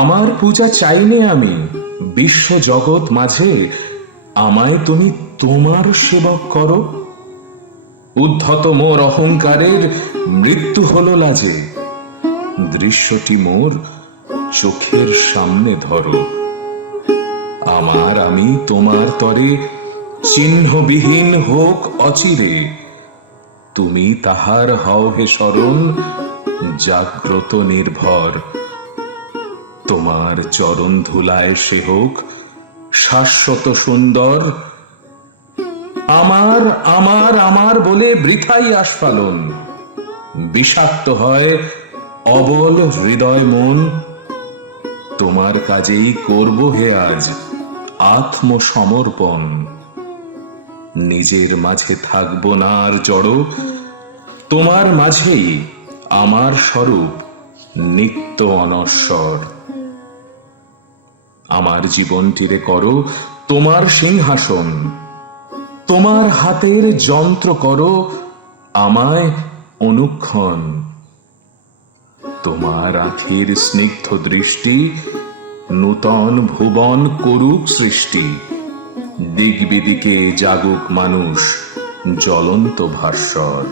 আমার পূজা চাইনে আমি, বিশ্ব জগৎ মাঝে আমায় তুমি তোমার সেবক করো। উদ্ধত মোর অহংকারের মৃত্যু হলো লাজে, দৃশ্যটি মোর চোখের সামনে ধরো। আমার আমি তোমার তরে চিহ্নবিহীন হোক অচিরে, তুমি তাহার হও হে শরণ জাগ্রত নির্ভর। তোমার চরণ ধুলায় সে হোক শাশ্বত সুন্দর। আমার আমার আমার বলে বৃথাই আস্ফালন, বিষাক্ত হয় অবল হৃদয় মন। তোমার কাজেই করব হে আজ আত্মসমর্পণ, নিজের মাঝে থাকব না আর জড়। তোমার মাঝেই আমার স্বরূপ নিত্য অনশ্বর। আমার জীবনটিরে করো তোমার সিংহাসন, তোমার হাতের যন্ত্র করো আমায় অনুক্ষণ। তোমার আঁখির স্নিগ্ধ দৃষ্টি নূতন ভুবন করুক সৃষ্টি। দিক বিদিকে জাগুক মানুষ জ্বলন্ত ভাস্বর।